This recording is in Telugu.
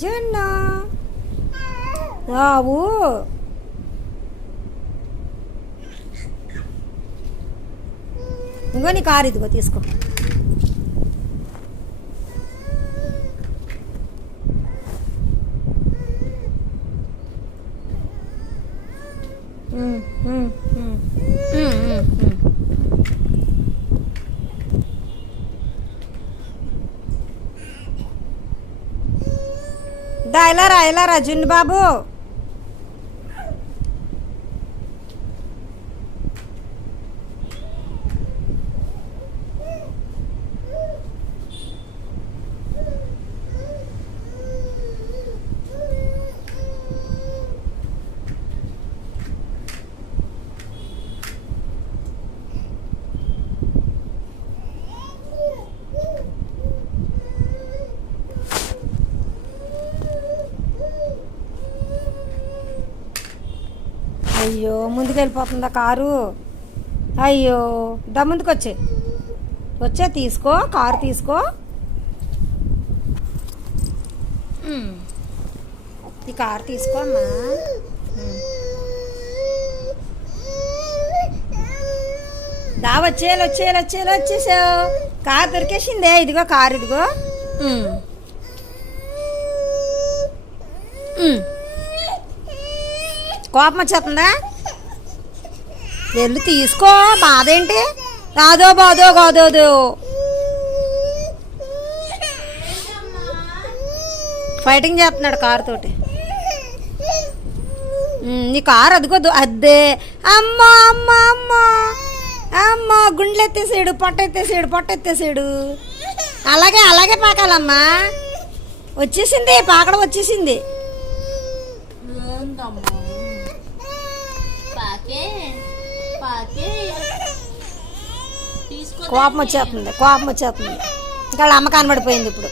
జున్ను రావు. ఇంకో నీ కారు ఇదిగో తీసుకో. దా ఇలా రా జున్ను బాబు. అయ్యో ముందుకెళ్ళిపోతుందా కారు. అయ్యో దా ముందుకు వచ్చే తీసుకో కారు తీసుకో. ఈ కారు తీసుకో అమ్మా. దా వచ్చేసావు. కారు దొరికేసిందే. ఇదిగో కారు ఇదిగో. కోపం వచ్చేస్తుందా? వెళ్ళి తీసుకో. బాధేంటి? కాదో ఫైటింగ్ చేస్తున్నాడు కారు తోటి. నీ కారు అదిగోదు అద్దే. అమ్మ గుండెలు ఎత్తేసాడు, పొట్ట. అలాగే పాకాలమ్మా. వచ్చేసింది పాకడం వచ్చేసింది. కోపం వచ్చేస్తుంది. ఇంకా వాళ్ళ అమ్మ కనబడిపోయింది ఇప్పుడు.